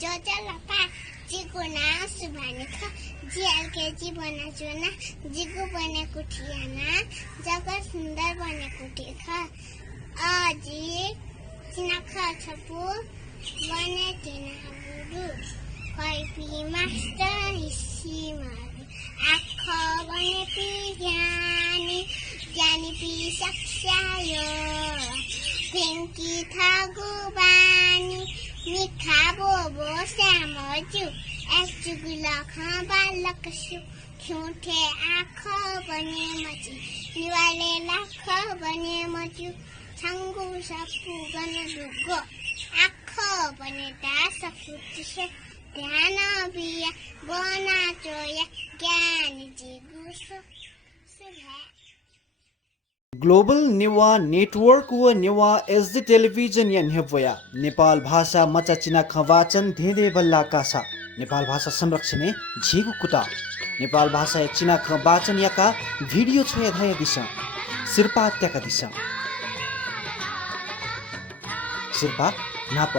जो चलपा जीको नाम सुभानी ख जीएलकेजी बनाजुना जीको Bwonekuthi ना जगत सुन्दर Bwonekuthi ख अजी चिनाख छपु बने तिना गुरु खैपी मास्टर हिस्सी मारी आख बने पी ज्ञानी ज्ञानी पी सक्ष्यायो पिंकी थागु बानी मिखा बोबो श्यामजु एक्चुगुला खा बालक सु क्योंठे आँख बने मची निवाले लाख बने मचु छंगु सपु गन दुगो आँख बने ता सकुतिस ध्यान बिया बना चोया ज्ञान जिगुसो सुभा ग्लोबल नेवा नेटवर्क व नेवा एसडी टेलिभिजन या नेभया नेपाल भाषा मचा चिना खवाचन धेदे बल्ला कासा नेपाल भाषा संरक्षण झिगु कुटा नेपाल भाषा चिना खवाचन याका भिडियो छ धाय दिशा सिरपा त्याका दिशा सिरपा नाप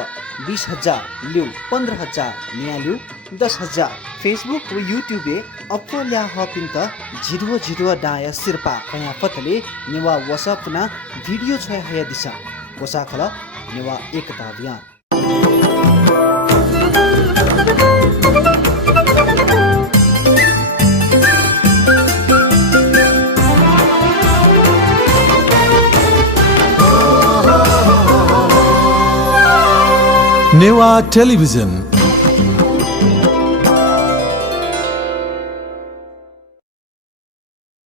20,000 लिउ 15,000 निया लिउ 10,000 फेसबुक व यूट्यूब अपल्या हपिन त झिडुव झिडुव डाय सिरपा कया फतले नेवा वसपना भिडियो छ हया दिशा कोसा खल नेवा एकता अभियान Newah Television